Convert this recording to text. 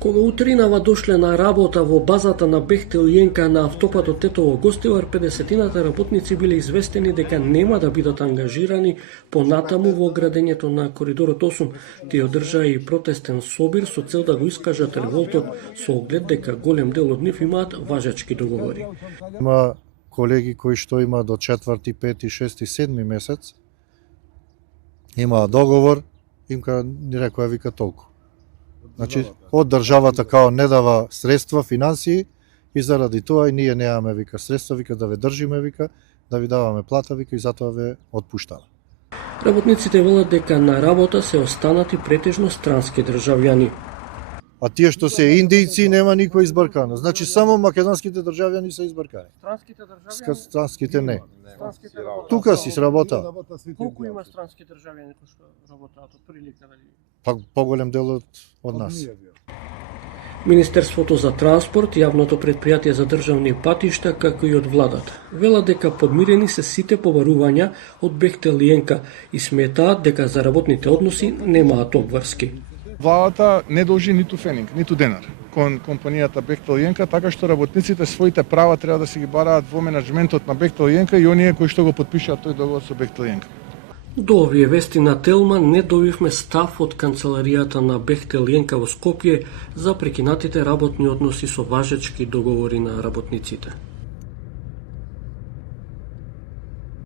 Кога утринава дошле на работа во базата на Бехтел Јенка на автопатот Тетово-Гостивар, 50-ната работници биле известени дека нема да бидат ангажирани понатаму во градењето на коридорот 8. Тие одржаа и протестен собир со цел да го искажат револтот со оглед дека голем дел од нив имаат важечки договори. Има колеги кои што има до 4, 5, 6, 7 месец имаа договор, имка ни рекоа вика толку. Значи, од државата као не дава средства, финансии и заради тоа и ние немаме вика средства, вика да ве држиме, вика да ви даваме плата, вика и затоа ве отпуштаме. Работниците велат дека на работа се останати претежно странски државјани. А тие што се индијци нема никој избркано. Значи само македонските државјани се избркани. Странските државјани? Странските не. Тука си сработа. Колку има странски државјани кои што работаат од прилика дали? Па поголем дел од нас. Министерството за транспорт, јавното претпријатие за државни патишта, како и од владата, велат дека подмирени се сите побарувања од Бехтел Јенка и сметаат дека за работните односи немаат обврски. Владата не должи ниту фенинг, ниту денар кон компанијата Бехтел Јенка, така што работниците своите права треба да си ги бараат во менаџментот на Бехтел Јенка и оние кои што го потпишаат тој договор со Бехтел Јенка. До овие вести на Телма не добивме став од канцеларијата на Бехтел Јенка во Скопје за прекинатите работни односи со важечки договори на работниците.